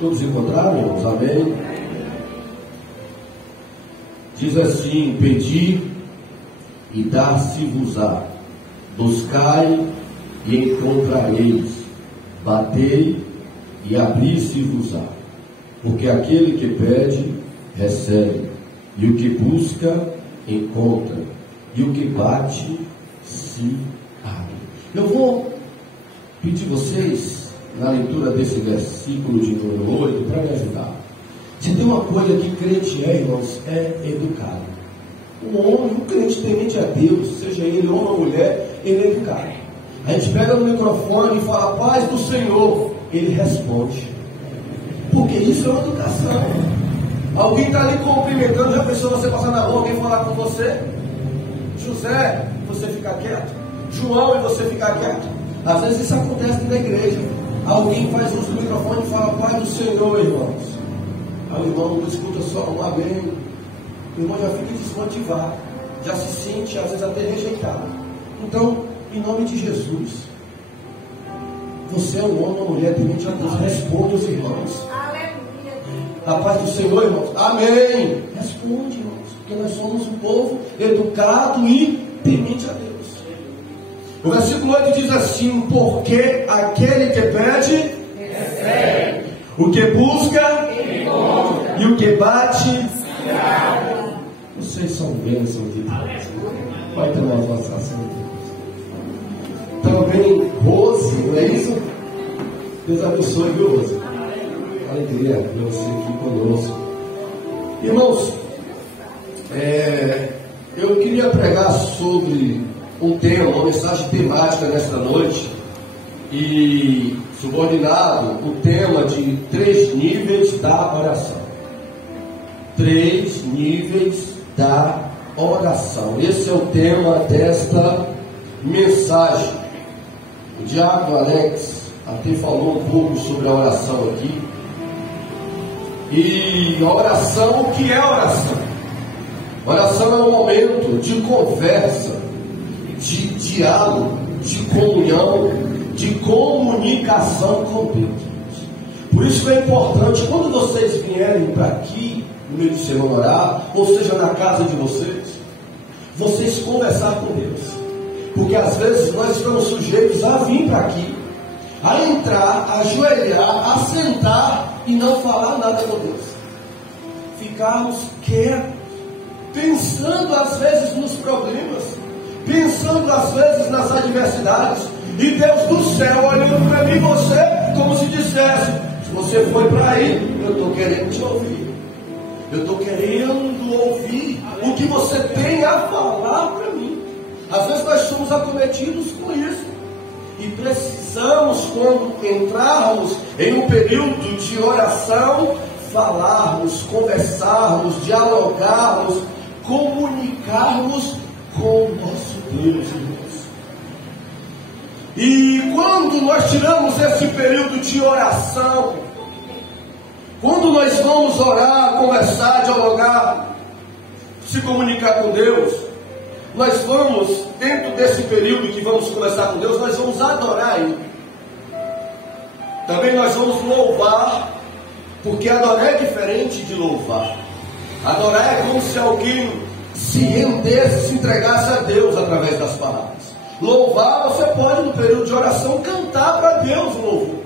Todos encontraram, irmãos? Amém? Diz assim: pedi e dar-se-vos-á, buscai e encontrareis, batei e abrir-se-vos-á. Porque aquele que pede, recebe, e o que busca, encontra, e o que bate, se abre. Eu vou pedir vocês, na leitura desse versículo de número 8, para me ajudar. Se tem uma coisa que crente é, irmãos, é educado. Um homem, um crente temente a Deus, seja ele homem ou mulher, ele é educado. A gente pega no microfone e fala: paz do Senhor, ele responde. Porque isso é uma educação. Alguém está ali cumprimentando, já pensou você passar na rua, alguém falar com você? José, você ficar quieto. João, e você ficar quieto. Às vezes isso acontece na igreja. Alguém faz uso do microfone e fala: paz do Senhor, irmãos. Aí o irmão não escuta só um amém. O irmão já fica desmotivado, já se sente às vezes até rejeitado. Então, em nome de Jesus, você é um homem ou mulher temente a Deus, responda os irmãos. A paz do Senhor, irmãos. Amém. Responde, irmãos, porque nós somos um povo educado e temente a Deus. O versículo 8 diz assim: porque aquele que pede, recebe, o que busca, encontra, e o que bate, abre. Vocês são bênçãos de Deus. Vai ter uma avançação de Deus. Também Rose, não é isso? Deus abençoe, viu, Rose? Alegria ver você aqui conosco. Irmãos, eu queria pregar sobre um tema, uma mensagem temática nesta noite, e subordinado o tema de 3 níveis da oração. 3 níveis da oração. Esse é o tema desta mensagem. O diácono Alex até falou um pouco sobre a oração aqui. E a oração, o que é a oração? Oração é um momento de conversa, de diálogo, de comunhão, de comunicação com Deus. Por isso que é importante, quando vocês vierem para aqui, no meio de semana orar, ou seja, na casa de vocês conversar com Deus. Porque às vezes nós estamos sujeitos a vir para aqui, a entrar, a ajoelhar, a sentar e não falar nada com Deus. Ficarmos quietos, pensando às vezes nos problemas, pensando às vezes nas adversidades, e Deus do céu olhando para mim e você, como se dissesse: se você foi para aí, eu estou querendo te ouvir. Eu estou querendo ouvir o que você tem a falar para mim. Às vezes nós somos acometidos com isso. E precisamos, quando entrarmos em um período de oração, falarmos, conversarmos, dialogarmos, comunicarmos com o nosso Deus, irmãos. E quando nós tiramos esse período de oração, quando nós vamos orar, conversar, dialogar, se comunicar com Deus, nós vamos, dentro desse período que vamos conversar com Deus, nós vamos adorar Ele. Também nós vamos louvar, porque adorar é diferente de louvar. Adorar é como se alguém se rendesse, se entregasse a Deus através das palavras. Louvar, você pode, no período de oração, cantar para Deus o louvor.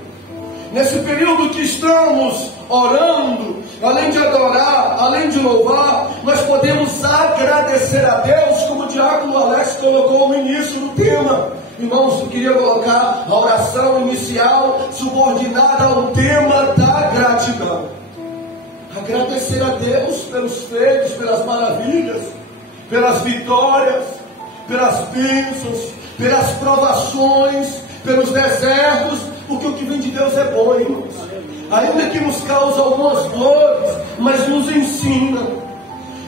Nesse período que estamos orando, além de adorar, além de louvar, nós podemos agradecer a Deus, como o diácono Alex colocou no início do tema. Irmãos, eu queria colocar a oração inicial subordinada ao tema da gratidão. Agradecer a Deus pelos feitos, pelas maravilhas, pelas vitórias, pelas bênçãos, pelas provações, pelos desertos, porque o que vem de Deus é bom, irmãos. Ainda que nos cause algumas dores, mas nos ensina.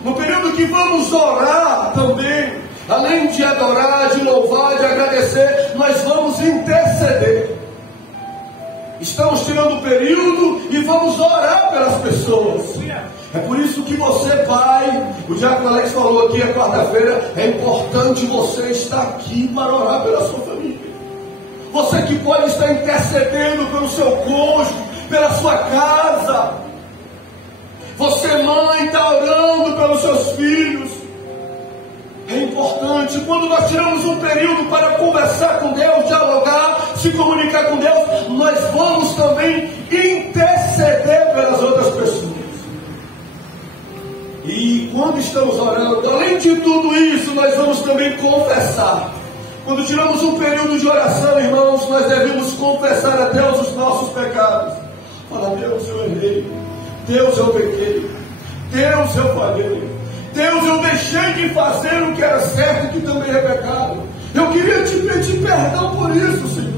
No período que vamos orar também, além de adorar, de louvar, de agradecer, nós vamos interceder. Estamos tirando o período e vamos orar pelas pessoas. É por isso que você, pai, o diácono Alex falou aqui a quarta-feira, é importante você estar aqui para orar pela sua família. Você que pode estar intercedendo pelo seu cônjuge, pela sua casa. Você, mãe, está orando pelos seus filhos. É importante, quando nós tiramos um período para conversar com Deus, dialogar, se comunicar com Deus, nós vamos também interceder pelas outras pessoas. E quando estamos orando, além de tudo isso, nós vamos também confessar. Quando tiramos um período de oração, irmãos, nós devemos confessar a Deus os nossos pecados. Fala: Deus, eu errei. Deus, eu pequei. Deus, eu falhei. Deus, eu deixei de fazer o que era certo e que também é pecado. Eu queria te pedir perdão por isso, Senhor.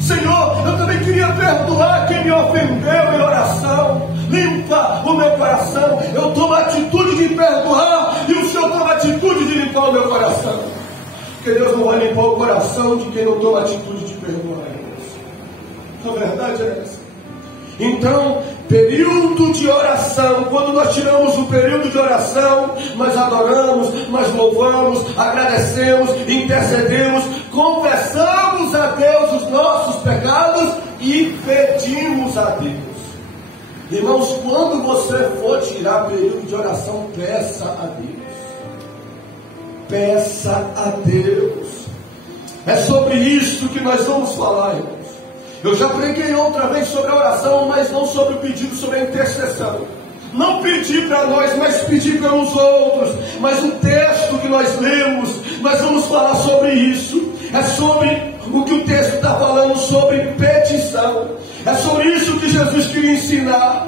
Senhor, eu também queria perdoar quem me ofendeu em oração. Limpa o meu coração. Eu tomo a atitude de perdoar e o Senhor toma a atitude de limpar o meu coração. Porque Deus não vai limpar o coração de quem não toma a atitude de perdoar. A verdade é essa. Então, período de oração. Quando nós tiramos o período de oração, nós adoramos, nós louvamos, agradecemos, intercedemos, confessamos a Deus os nossos pecados e pedimos a Deus. Irmãos, quando você for tirar período de oração, peça a Deus. Peça a Deus. É sobre isso que nós vamos falar, irmãos. Eu já preguei outra vez sobre a oração, mas não sobre o pedido, sobre a intercessão. Não pedir para nós, mas pedir pelos outros. Mas o texto que nós lemos, nós vamos falar sobre isso. É sobre o que o texto está falando, sobre petição. É sobre isso que Jesus queria ensinar.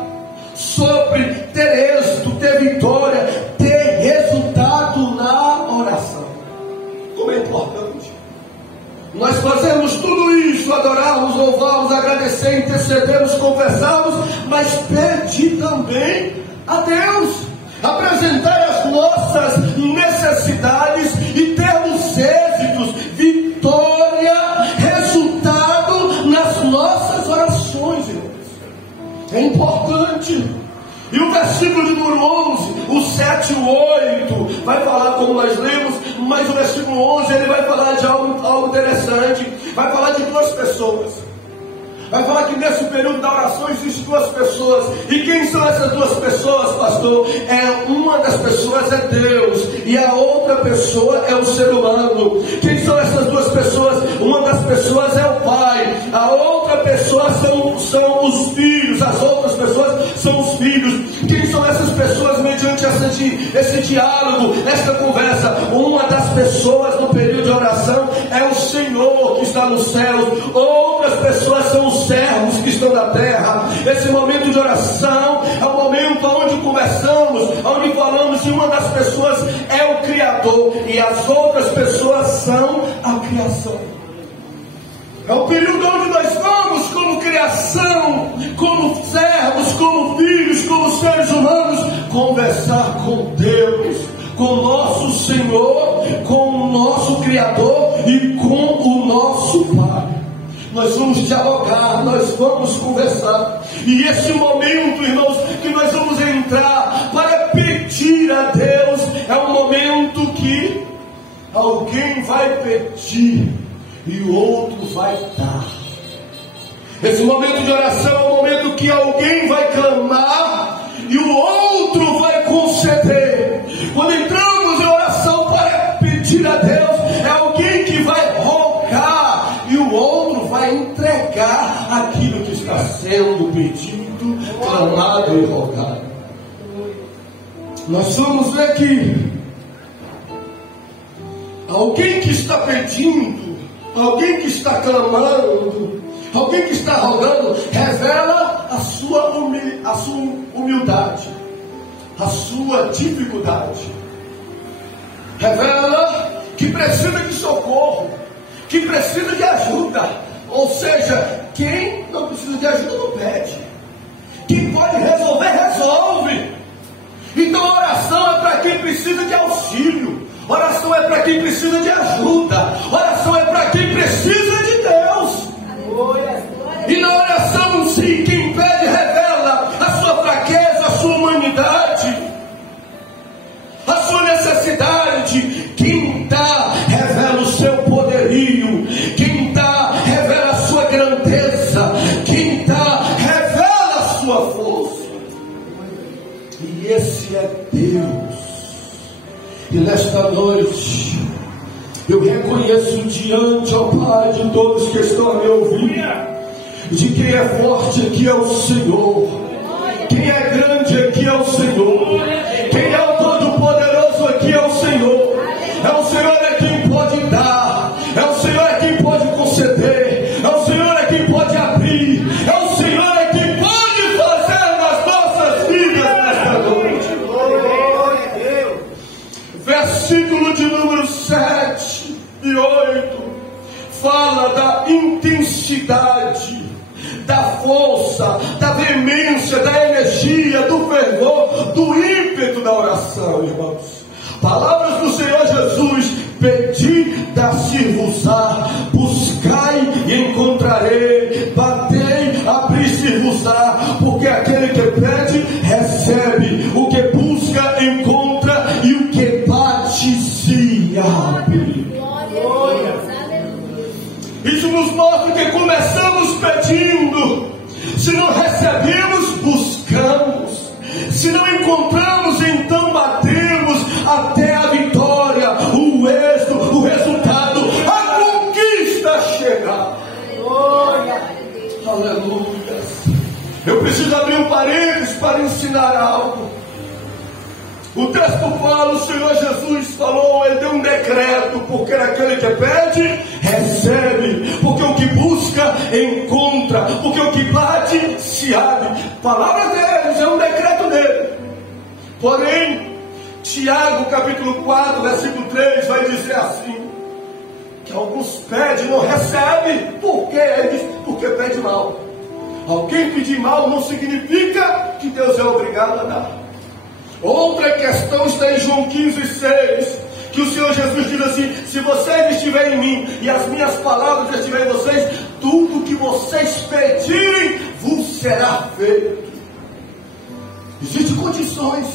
Sobre ter êxito, ter vitória, ter resultado na oração. Como é importante nós fazemos tudo isso, adorarmos, louvarmos, agradecer, intercedermos, confessarmos, mas pedir também a Deus, apresentar as nossas necessidades e termos êxitos, vitória, resultado nas nossas orações, irmãos. É importante. E o versículo de número 11, o 7 e o 8, vai falar como nós lemos, mas o versículo 11 ele vai falar de algo interessante. Vai falar de duas pessoas. Vai falar que nesse período da oração existem duas pessoas. E quem são essas duas pessoas, pastor? Uma das pessoas é Deus e a outra pessoa é o ser humano. Quem são essas duas pessoas? Uma das pessoas é o Pai, a outra pessoa são os filhos, as outras pessoas são os filhos. Quem são essas pessoas mediante esse diálogo, esta conversa? Uma das pessoas no período de oração é o Senhor que está nos céus. Outras pessoas são os servos que estão na terra. Esse momento de oração é o momento onde conversamos, onde falamos, e uma das pessoas é o Criador e as outras pessoas são a criação. É o período onde nós vamos como criação, como servos, como filhos, como seres humanos, conversar com Deus, com o nosso Senhor, com o nosso Criador e com o nosso Pai. Nós vamos dialogar, nós vamos conversar. E esse momento, irmãos, que nós vamos entrar para pedir a Deus, é um momento que alguém vai pedir e o outro vai dar. Esse momento de oração é um momento que alguém vai clamar e o outro vai conceder. Quando entramos em oração para pedir a Deus, é alguém que vai rogar e o outro vai entregar aquilo que está sendo pedido, clamado e rogado. Nós vamos ver aqui alguém que está pedindo, alguém que está clamando, alguém que está rogando, revela a sua humildade, a sua dificuldade. Revela que precisa de socorro, que precisa de ajuda. Ou seja, quem não precisa de ajuda não pede. Quem pode resolver, resolve. Então a oração é para quem precisa de auxílio. Oração é para quem precisa de ajuda. Oração é para quem precisa de Deus. E na oração, sim, quem pede revela a sua fraqueza, a sua humanidade, a sua necessidade. Quem dá revela o seu poderio. Quem dá revela a sua grandeza. Quem dá revela E esse é Deus. E nesta noite, eu reconheço diante, ó Pai, de todos que estão a me ouvir, de quem é forte aqui é o Senhor, quem é grande aqui é o Senhor, quem é o Todo-Poderoso aqui é o Senhor. É o Senhor é quem pode dar, é o Senhor é quem pode conceder, é o Senhor é quem pode abrir, é o Senhor é quem pode fazer nas nossas vidas nesta noite. Versículo de número 7 e 8 fala da intensidade, da força, da veemência, da energia, do fervor, do ímpeto da oração, irmãos. Palavras do Senhor Jesus: pedi, dar-se-vos-á, buscai e encontrarei, batei, abrir-se-vos-á, porque aquele que pede, recebe, o que busca, encontra, e o que bate, se abre. Isso nos mostra que começamos pedindo, se não recebemos, buscamos, se não encontramos, então batemos até a vitória, o êxito, o resultado, a conquista chegar. Aleluia. Eu preciso abrir um parênteses para ensinar algo. O texto fala, o Senhor Jesus falou, ele deu um decreto, porque aquele que pede, recebe, porque o que busca, encontra, porque o que bate, se abre. Palavra deles, é um decreto dele. Porém, Tiago capítulo 4, versículo 3, vai dizer assim, que alguns pedem e não recebem. Por quê? Ele diz, porque pede mal. Alguém pedir mal não significa que Deus é obrigado a dar. Outra questão está em João 15:6, que o Senhor Jesus diz assim: se vocês estiverem em mim e as minhas palavras estiverem em vocês, tudo que vocês pedirem vos será feito. Existem condições.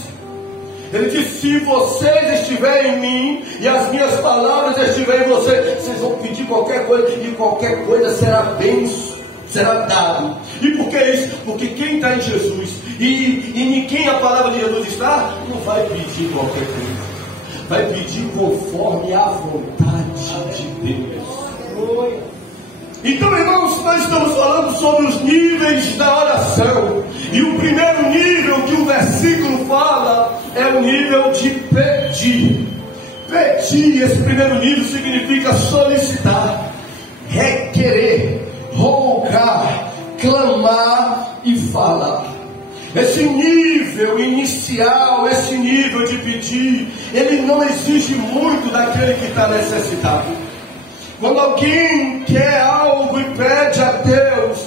Ele diz: se vocês estiverem em mim e as minhas palavras estiverem em vocês, vocês vão pedir qualquer coisa e qualquer coisa será benção, será dado. E por que isso? Porque quem está em Jesus e em quem a palavra de Jesus está, não vai pedir qualquer coisa, vai pedir conforme a vontade de Deus. Então, irmãos, nós estamos falando sobre os níveis da oração, e o primeiro nível que o versículo fala é o nível de pedir. Pedir, esse primeiro nível significa solicitar, requerer, rogar, clamar e falar. Esse nível inicial, esse nível de pedir, ele não exige muito daquele que está necessitado. Quando alguém quer algo e pede a Deus,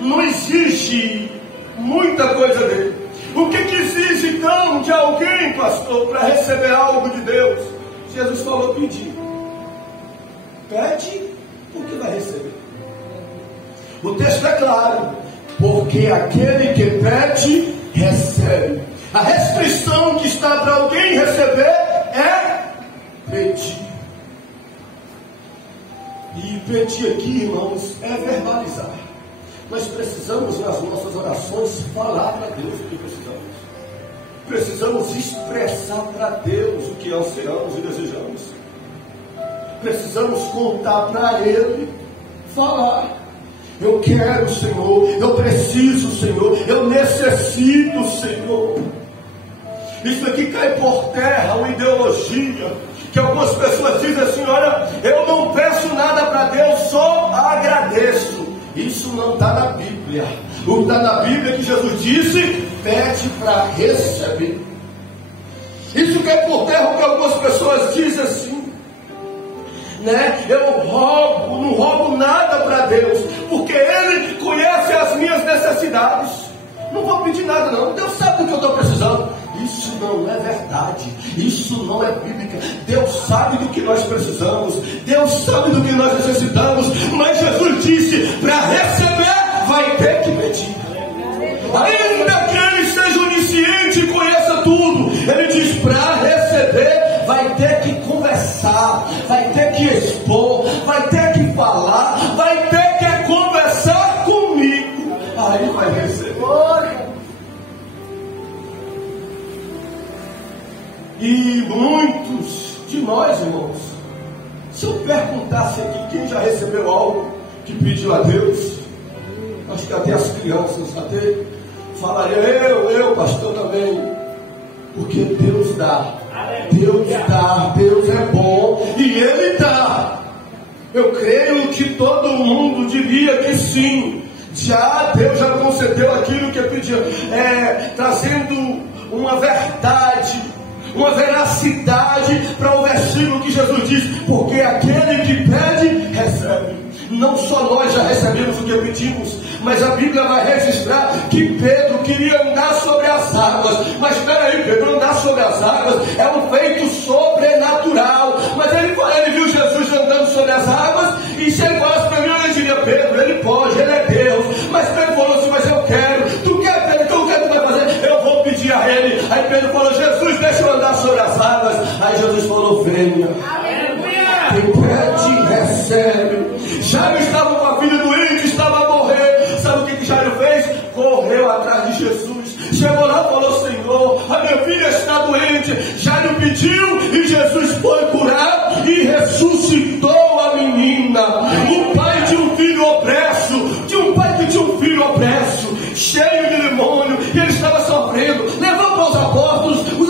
não exige muita coisa dele. O que exige então de alguém, pastor, para receber algo de Deus? Jesus falou: pedir. Pede, porque vai receber. O texto é claro: porque aquele que pede, recebe. A restrição que está para alguém receber é pedir. E pedir aqui, irmãos, é verbalizar. Nós precisamos, nas nossas orações, falar para Deus o que precisamos. Precisamos expressar para Deus o que ansiamos e desejamos. Precisamos contar para Ele, falar: eu quero, Senhor, eu preciso, Senhor, eu necessito, Senhor. Isso aqui cai por terra uma ideologia, que algumas pessoas dizem assim: olha, eu não peço nada para Deus, só agradeço. Isso não está na Bíblia. O que está na Bíblia é que Jesus disse: pede para receber. Isso cai por terra o que algumas pessoas dizem assim, né? Eu não roubo nada para Deus, porque Ele conhece as minhas necessidades. Não vou pedir nada não, Deus sabe do que eu estou precisando. Isso não é verdade, isso não é bíblica. Deus sabe do que nós precisamos, Deus sabe do que nós necessitamos, mas Jesus disse: para receber vai ter que pedir. Ainda que Ele seja onisciente e conheça tudo, Ele diz: para receber vai ter que conversar, vai ter que expor, vai ter que falar, vai ter que conversar comigo. Aí vai receber. E muitos de nós, irmãos, se eu perguntasse aqui quem já recebeu algo que pediu a Deus, acho que até as crianças até falariam, eu pastor também, porque Deus dá, Deus é bom e Ele dá. Eu creio que todo mundo diria que sim. Deus já concedeu aquilo que pediu, trazendo uma verdade, uma veracidade para o versículo que Jesus diz, porque aquele que pede, recebe. Não só nós já recebemos o que pedimos, mas a Bíblia vai registrar que Pedro queria andar sobre as águas. Mas espera aí, Pedro, andar sobre as águas é um feito sobrenatural. Mas ele viu Jesus andando sobre as águas, e se ele falasse para mim, eu diria, Pedro, ele pode, ele é Deus. Mas Pedro falou assim, mas eu quero. Tu quer, Pedro? Então o que tu vai fazer? Eu vou pedir a ele. Aí Pedro falou, Jesus, deixa eu andar sobre as águas. Aí Jesus falou, venha. Quem pede, recebe. Jairo estava com a filha doente, estava a morrer. Sabe o que Jairo fez? Correu atrás de Jesus. Chegou lá e falou, Senhor, a minha filha está doente. Jairo pediu e Jesus foi curar e ressuscitou a menina. O pai de um filho opresso, de um pai que tinha um filho opresso, cheio de demônio, e ele estava sofrendo. Levou para os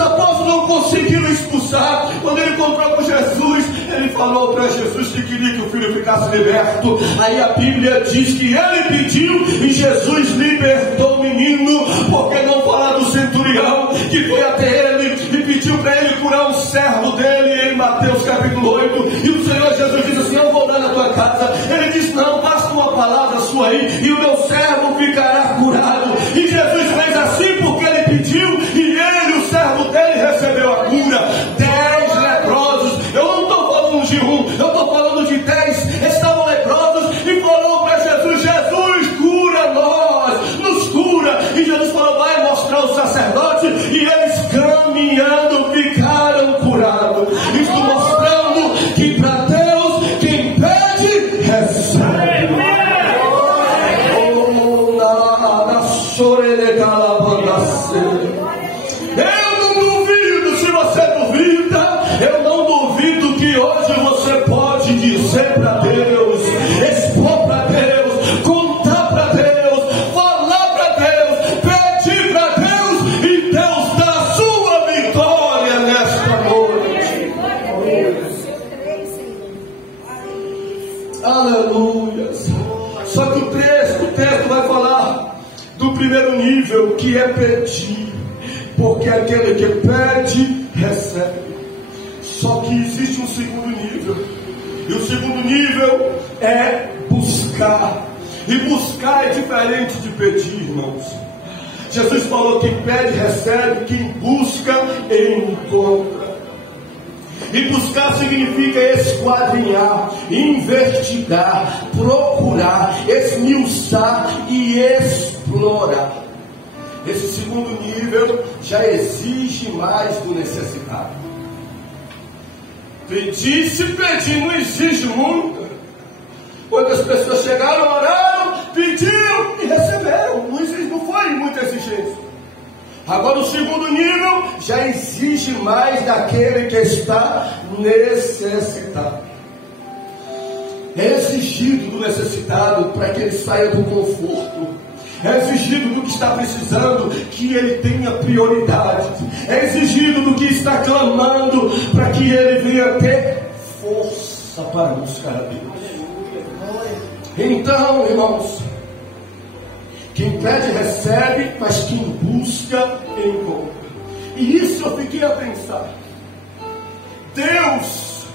apóstolos não conseguiram expulsar. Quando ele encontrou com Jesus, ele falou para Jesus que queria que o filho ficasse liberto. Aí a Bíblia diz que ele pediu e Jesus libertou o menino. Porque não falar do centurião que foi até ele e pediu para ele curar um servo dele em Mateus capítulo 8, e o Senhor Jesus disse assim, eu vou dar na tua casa. Ele disse, não, basta uma palavra sua aí e o meu servo ficará curado. E Jesus fez assim porque ele pediu, e ele, o servo dele, recebeu a cura. 10 leprosos, eu não estou falando de um, eu estou falando de 10, estavam leprosos e falou para Jesus, Jesus, cura nós, nos cura. E Jesus falou, vai mostrar o sacerdote, e eles caminhando ficaram curados. Isso mostrando que para Deus quem pede recebe. Eu não duvido, se você duvida, eu não duvido que hoje você pode dizer para Deus, expor para Deus, contar para Deus, falar para Deus, pedir para Deus, e Deus dá a sua vitória nesta noite. Aleluia. Só que o texto vai falar do primeiro nível, que é pedir. Porque aquele que pede, recebe. Só que existe um segundo nível. E o segundo nível é buscar. E buscar é diferente de pedir, irmãos. Jesus falou, quem pede, recebe. Quem busca, encontra. E buscar significa esquadrinhar, investigar, procurar, esmiuçar e explorar. Esse segundo nível já exige mais do necessitado. Pedir, se pedir, não exige muito. Quantas pessoas chegaram, oraram, pediram e receberam. Não foi muita exigência. Agora o segundo nível já exige mais daquele que está necessitado. É exigido do necessitado para que ele saia do conforto. É exigido do que está precisando que ele tenha prioridade. É exigido do que está clamando para que ele venha ter força para buscar a Deus. Então, irmãos, quem pede recebe, mas quem busca encontra. E isso eu fiquei a pensar. Deus,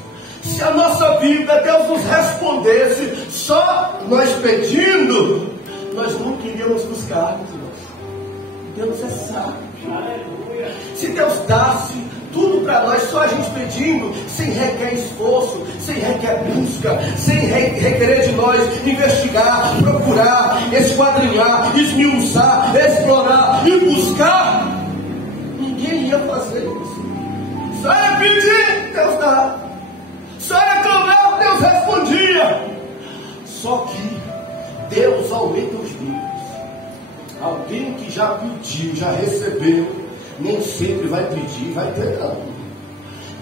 se a nossa vida, Deus nos respondesse só nós pedindo, nós não queríamos buscar, Deus é sábio. Se Deus dasse tudo para nós, só a gente pedindo, sem requer esforço, sem requer busca, sem requerer de nós investigar, procurar, esquadrinhar, esmiuçar, explorar e buscar, ninguém ia fazer isso. Só ia pedir, Deus dá. Só ia clamar, Deus respondia. Só que Deus aumenta os níveis. Alguém que já pediu, já recebeu, nem sempre vai pedir, vai ter não.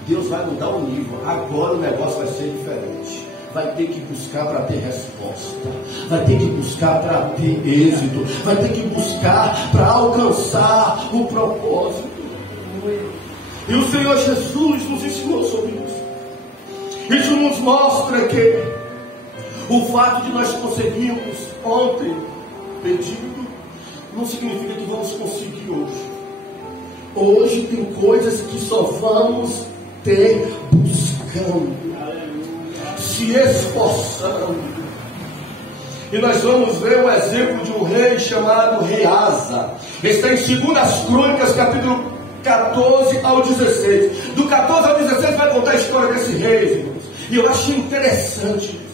Deus vai mudar o nível. Agora o negócio vai ser diferente. Vai ter que buscar para ter resposta, vai ter que buscar para ter êxito, vai ter que buscar para alcançar o propósito. E o Senhor Jesus nos ensinou sobre isso. Isso nos mostra que o fato de nós conseguirmos ontem pedido não significa que vamos conseguir hoje. Hoje tem coisas que só vamos ter buscando, se esforçando. E nós vamos ver um exemplo de um rei chamado Rei Asa. Está em 2 Crônicas, capítulo 14 ao 16. Do 14 ao 16 vai contar a história desse rei, irmãos. E eu acho interessante isso.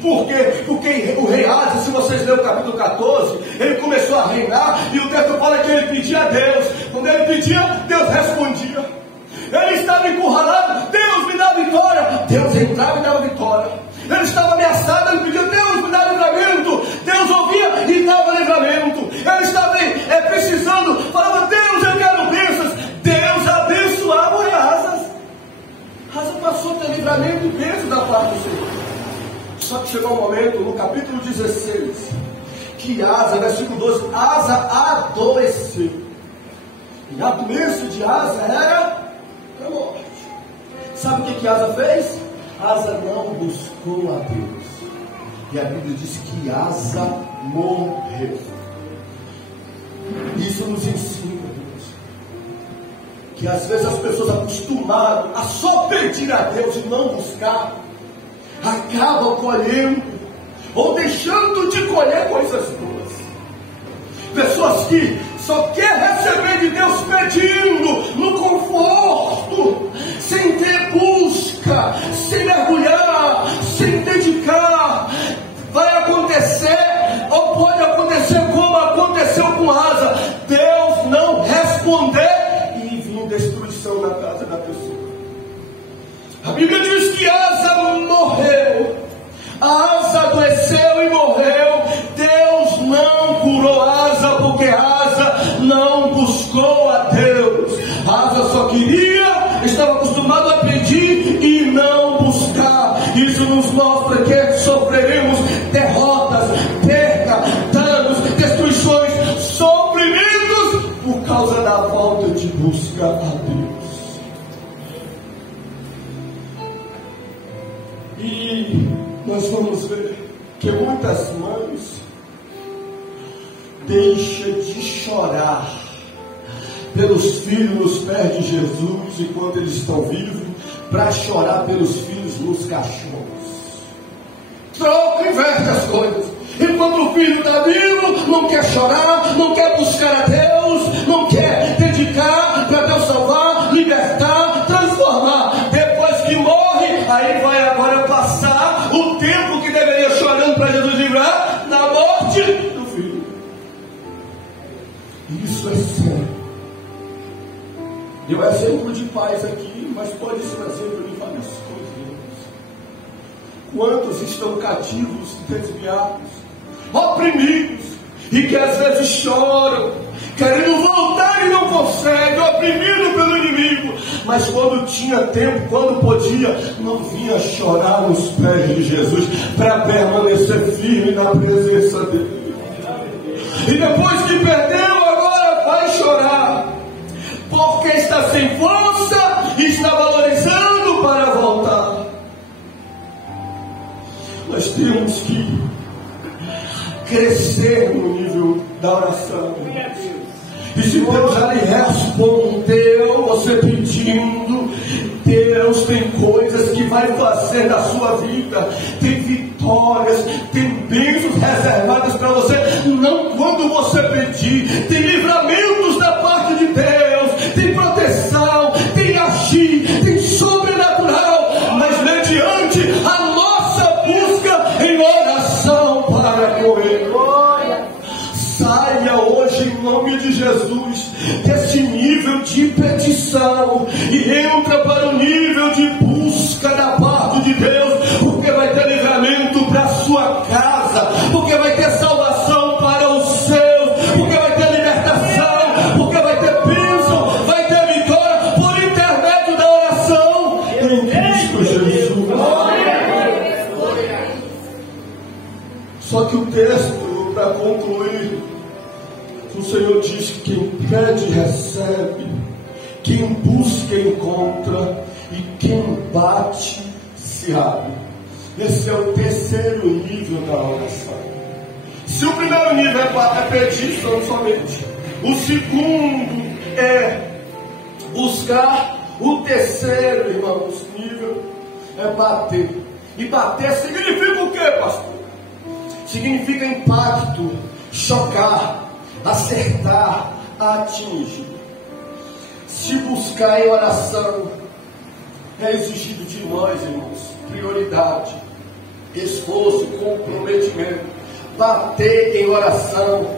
Por quê? Porque o Rei Asa, se vocês lerem o capítulo 14, ele começou a reinar, e o texto fala que ele pedia a Deus. Quando ele pedia, Deus respondia. Ele estava encurralado, Deus me dá vitória. Deus entrava e dava vitória. Ele estava ameaçado, ele pedia, Deus me dá livramento. Deus ouvia e dava livramento. Ele estava precisando, falava, Deus, eu quero bênçãos. Deus abençoava o Rei Asa. Asa passou a ter livramento e bênção da parte do Senhor. Só que chegou um momento, no capítulo 16, que Asa, versículo 12, Asa adoeceu. E a doença de Asa era a morte. Sabe o que Asa fez? Asa não buscou a Deus. E a Bíblia diz que Asa morreu. Isso nos ensina, Deus, que às vezes as pessoas acostumadas a só pedir a Deus e não buscar, acabam colhendo ou deixando de colher coisas boas. Pessoas que só querem receber de Deus pedindo, no conforto, sem ter busca, sem mergulhar, sem dedicar. Vai acontecer, ou pode acontecer como aconteceu com Asa, Deus não responder e vir destruição na casa da pessoa. A Bíblia diz que Asa morreu, Asa adoeceu e morreu. Deus não curou Asa porque Asa não buscou a Deus. Asa só queria, estava acostumado a pedir e não buscar. Isso nos mostra que sofreremos derrotas, perda, danos, destruições, sofrimentos por causa da falta de busca a Deus. E nós vamos ver que muitas mães deixam de chorar pelos filhos nos pés de Jesus enquanto eles estão vivos, para chorar pelos filhos nos caixões. Troca, inverte as coisas. Enquanto o filho está vivo, não quer chorar, não quer buscar a Deus, não quer dedicar para Deus salvar, libertar, transformar. Depois que morre, aí vai agora passar o tempo que deveria chorando para Jesus livrar da morte do filho. Isso é sério. Deu exemplo de pais aqui, mas pode ser exemplo de várias coisas. Quantos estão cativos, desviados, oprimidos, e que às vezes choram, querendo voltar e não conseguem, oprimido pelo inimigo, mas quando tinha tempo, quando podia, não vinha chorar nos pés de Jesus, para permanecer firme na presença dele. E depois que perdeu, agora vai chorar, porque está sem força e está valorizando para voltar. Nós temos que crescer no nível da oração. E se Deus já lhe respondeu, você pedindo, Deus tem coisas que vai fazer na sua vida, tem vitórias, tem bênçãos reservadas para você, não quando você pedir, tem livramentos da parte de Deus, tem proteção, tem agir, tem sobrenatural, mas mediante a nossa busca em oração para com Ele. Saia hoje em nome de Jesus desse nível de petição e entra para o nível de busca da parte de Deus, porque vai ter livramento para a sua casa, porque vai ter salvação para os seus, porque vai ter libertação, porque vai ter bênção, vai ter vitória por intermédio da oração. O Senhor diz que quem pede recebe, quem busca encontra, e quem bate se abre. Esse é o terceiro nível da oração. Se o primeiro nível é pedir somente, o segundo é buscar, o terceiro, irmãos, nível é bater. E bater significa o que, pastor? Significa impacto, chocar, acertar, atingir. Se buscar em oração, é exigido de nós, irmãos, prioridade, esforço, comprometimento. Bater em oração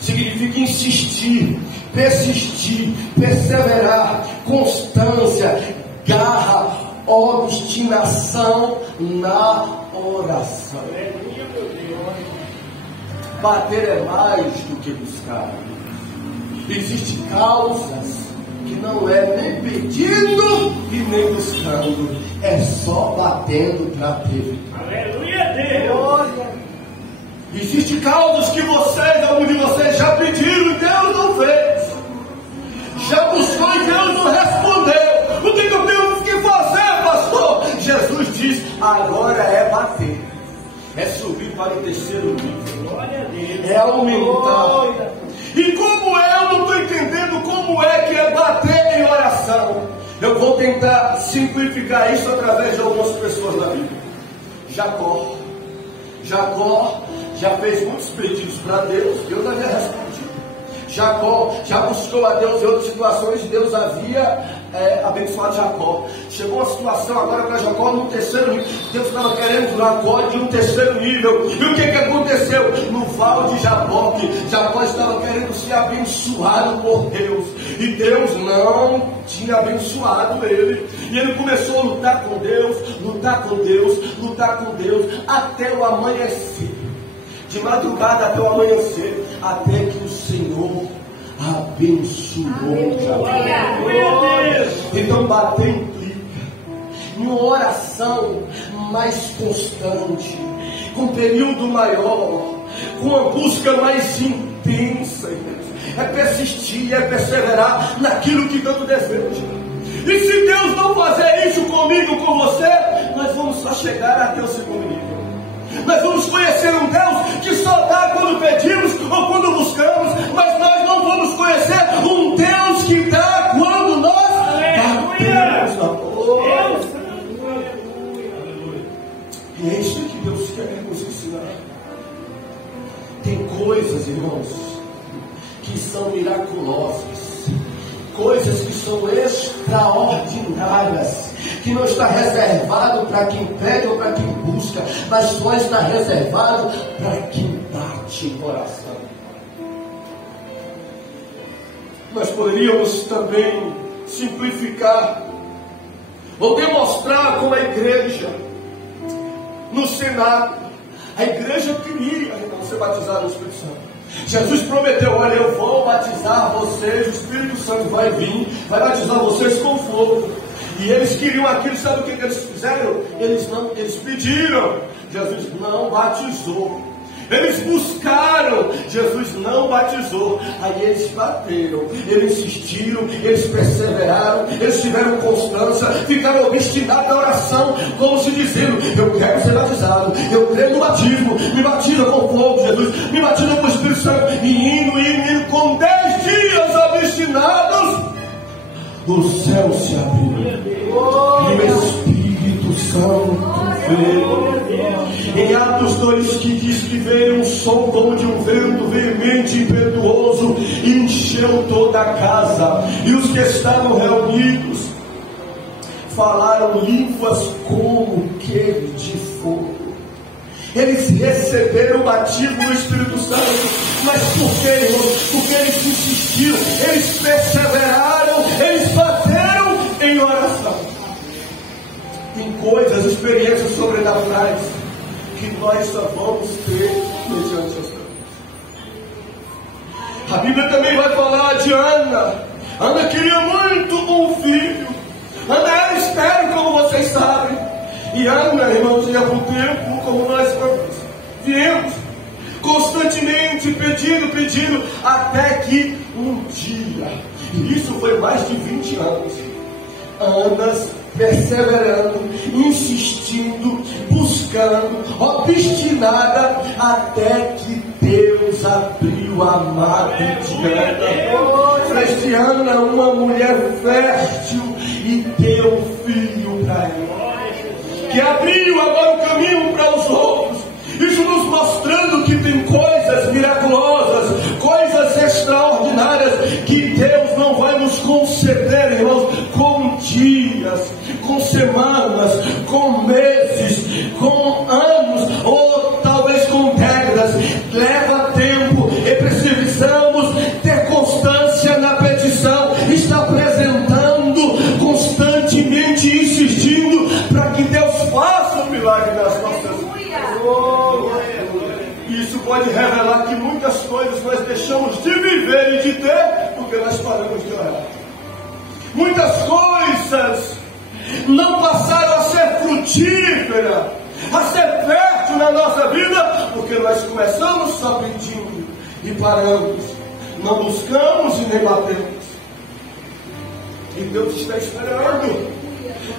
significa insistir, persistir, perseverar, constância, garra, obstinação na oração. Bater é mais do que buscar. Existem causas que não é nem pedindo e nem buscando, é só batendo para ter. Aleluia, Deus! Existem causas que alguns de vocês já pediram e Deus não fez. Já buscou e Deus não respondeu. O que eu tenho que fazer, pastor? Jesus diz: agora é bater, é subir para o terceiro nível, é aumentar. E como eu não estou entendendo como é que é bater em oração, eu vou tentar simplificar isso através de algumas pessoas da Bíblia. Jacó já fez muitos pedidos para Deus, Deus havia respondido. Jacó já buscou a Deus em outras situações, Deus havia abençoado Jacó. Chegou uma situação agora para Jacó no terceiro nível. Deus estava querendo Jacó de um terceiro nível. E o que aconteceu? No vale de Jaboque, Jacó estava querendo ser abençoado por Deus, e Deus não tinha abençoado ele. E ele começou a lutar com Deus, até o amanhecer. De madrugada até o amanhecer, até que o Senhor abençoou Jacó. Então bater implica uma oração mais constante, com um período maior, com uma busca mais intensa. É persistir, é perseverar naquilo que tanto deseja. E se Deus não fazer isso comigo, com você, nós vamos só chegar até o segundo nível. Nós vamos conhecer um Deus que só dá quando pedimos ou quando buscamos, mas nós não vamos conhecer um Deus que dá quando nós batemos na porta. E é isso que Deus quer nos ensinar. Tem coisas, irmãos, que são miraculosas, coisas que são extraordinárias, que não está reservado para quem pede ou para quem busca, mas só está reservado para quem bate em coração. Nós poderíamos também simplificar ou demonstrar como a igreja no Senado. A igreja queria ser batizada no Espírito Santo. Jesus prometeu: olha, eu vou batizar vocês, o Espírito Santo vai vir, vai batizar vocês com fogo. E eles queriam aquilo, sabe o que eles fizeram? Eles pediram, Jesus não batizou. Eles buscaram, Jesus não batizou. Aí eles bateram, eles insistiram, eles perseveraram, eles tiveram constância, ficaram obstinados na oração, como se dizendo: eu quero ser batizado, eu creio no batismo, me batiza com fogo, Jesus, me batiza com o Espírito Santo. E indo, com 10 dias obstinados, o céu se abriu e o Espírito Santo veio. Em Atos 2, que diz que veio um som como de um vento veemente e impetuoso e encheu toda a casa, e os que estavam reunidos falaram línguas como que de fogo. Eles receberam o batismo do Espírito Santo. Mas por quê, irmãos? Porque eles insistiram, eles perseveraram, eles bateram em oração. Tem coisas, experiências sobrenaturais que nós só vamos ter mediante as coisas. A Bíblia também vai falar de Ana. Ana queria muito um filho. Ana era estéril, como vocês sabem. E Ana, irmãos, ia para o templo como nós viemos, com constantemente pedindo, até que um dia, e isso foi mais de 20 anos, Ana perseverando, insistindo, buscando, obstinada, até que Deus abriu a madre de Ana. Esta Ana, uma mulher fértil, e deu um filho para ela, que abriu agora o caminho para os outros. Isso nos mostrando que tem coisas miraculosas, coisas extraordinárias, que Deus não vai nos conceder, irmãos, com dias, com semanas, com meses, com anos, ou talvez com décadas. Leva tempo e precisamos ter constância na petição, está apresentando constantemente, insistindo, para que Deus faça um milagre nas nossas vidas. Isso pode revelar que muitas coisas nós deixamos de viver e de ter, porque nós paramos de orar. Muitas coisas não passaram a ser frutíferas, a ser fértil na nossa vida, porque nós começamos só pedindo e paramos, não buscamos e nem batemos. E Deus está esperando.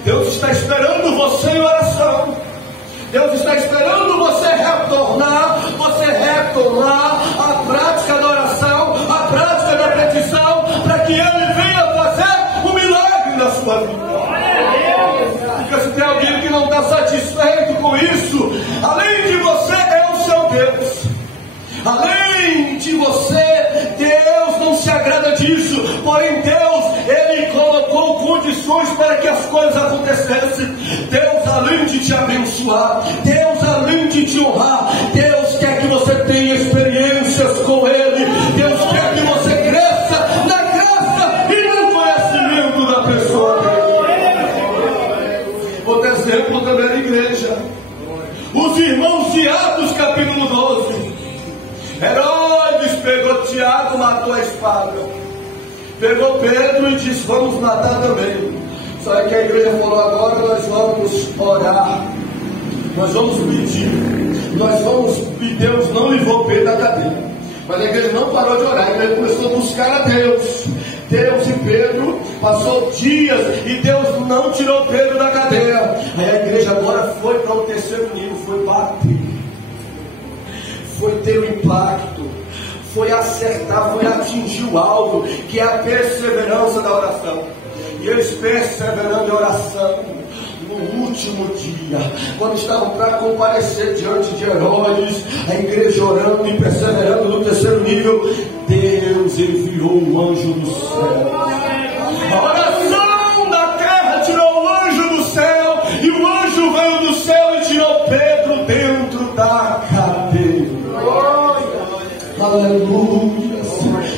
Deus está esperando você em oração. Deus está esperando você retornar à prática da oração, à prática da petição, para que Ele venha fazer um milagre na sua vida. Porque se tem alguém que não está satisfeito com isso, além de você é o seu Deus. Além de você, Deus não se agrada disso. Porém Deus, Ele colocou condições para que as coisas acontecessem. Deus, além de te abençoar, Deus, além de te honrar, Deus quer que você tenha experiências com Ele. Deus quer que você cresça na graça e no conhecimento da pessoa dele. Outro exemplo também da igreja, os irmãos de Atos capítulo 12. Herodes pegou Tiago, matou a espada. Pegou Pedro e disse: vamos matar também. Só que a igreja falou: agora nós vamos orar, nós vamos pedir, e Deus não livrou Pedro da cadeia. Mas a igreja não parou de orar, a igreja começou a buscar a Deus. Deus e Pedro, passou dias e Deus não tirou Pedro da cadeia. Aí a igreja agora foi para o terceiro nível, foi bater, foi ter o impacto, foi acertar, foi atingir o alvo, que é a perseverança da oração. E eles perseverando em oração, no último dia, quando estavam para comparecer diante de Herodes, a igreja orando e perseverando no terceiro nível, Deus enviou um anjo do céu. A oração da terra tirou o anjo do céu, e o anjo veio do céu e tirou Pedro dentro da cadeia. Aleluia.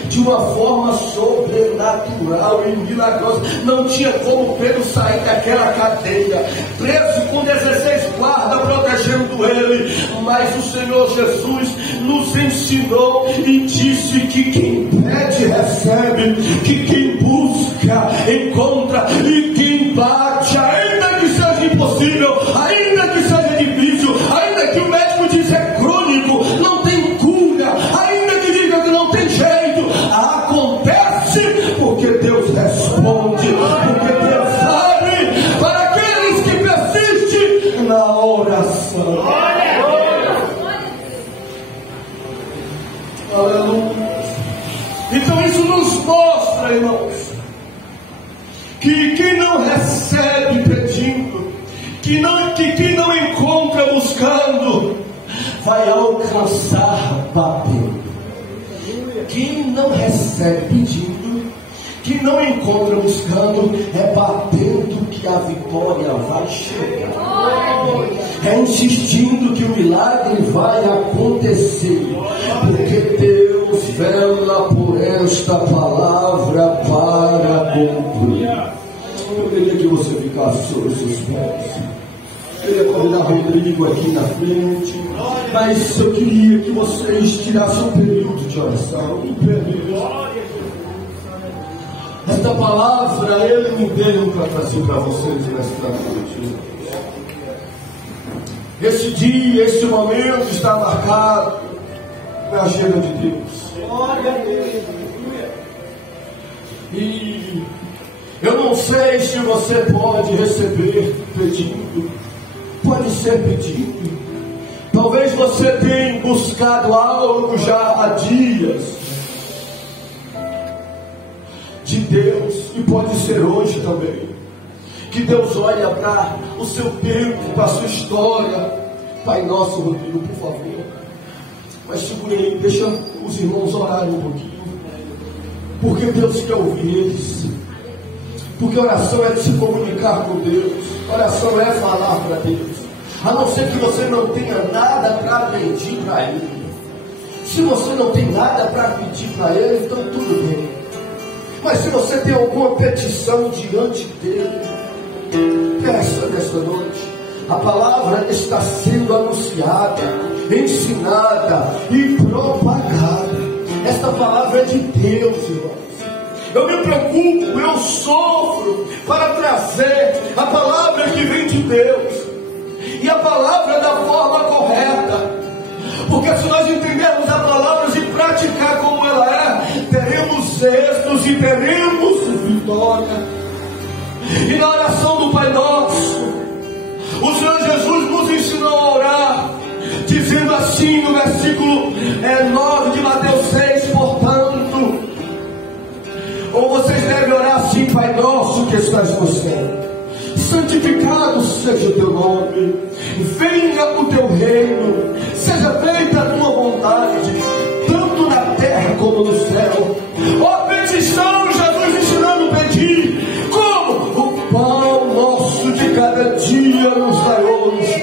De uma forma sobrenatural e milagrosa. Não tinha como Pedro sair daquela cadeia, preso com 16 guardas protegendo ele. Mas o Senhor Jesus nos ensinou e disse que quem pede recebe, que quem busca encontra, e quem bate, ainda que seja impossível, ainda que seja difícil, ainda que o médico diz é crônico, não tem cura, ainda que diga que não tem jeito, acontece, porque Deus responde, porque Deus abre para aqueles que persistem na oração. Aleluia. Então isso nos mostra, irmãos, que quem não recebe pedindo, que quem não encontra buscando, vai alcançar batendo. Quem não recebe pedindo, quem não encontra buscando, é batendo que a vitória vai chegar. É insistindo que o milagre vai acontecer, porque Deus vela por esta palavra para cumprir. Eu queria que você ficasse sobre os seus pés. Eu queria convidar Rodrigo aqui na frente, mas eu queria que vocês tirassem um período de oração, um período. Esta palavra Ele me deu para trazer para vocês nesta noite. Esse dia, esse momento está marcado na agenda de Deus. E eu não sei se você pode receber pedindo, pode ser pedido. Talvez você tenha buscado algo já há dias de Deus, e pode ser hoje também. Que Deus olha para o seu tempo, para a sua história. Pai nosso, Rodrigo, por favor. Mas segure aí, deixa os irmãos orarem um pouquinho. Porque Deus quer ouvir eles. Porque oração é de se comunicar com Deus. Oração é falar para Deus. A não ser que você não tenha nada para pedir para Ele. Se você não tem nada para pedir para Ele, então tudo bem. Mas se você tem alguma petição diante dEle, peça nesta noite. A palavra está sendo anunciada, ensinada e propagada. Esta palavra é de Deus, irmãos. Eu me preocupo, eu sofro para trazer a palavra que vem de Deus. E a palavra da forma correta. Porque se nós entendermos a palavra e praticar como ela é, teremos êxitos e teremos vitória. E na oração do Pai Nosso, o Senhor Jesus nos ensinou a orar, dizendo assim no versículo 9 de Mateus 6, portanto, ou vocês devem orar assim: Pai Nosso que estás no céu, santificado seja o teu nome, venha o teu reino, seja feita a tua vontade, tanto na terra como no céu. Ó petição, Jesus ensinando a pedir, como o pão nosso de cada dia nos dai hoje.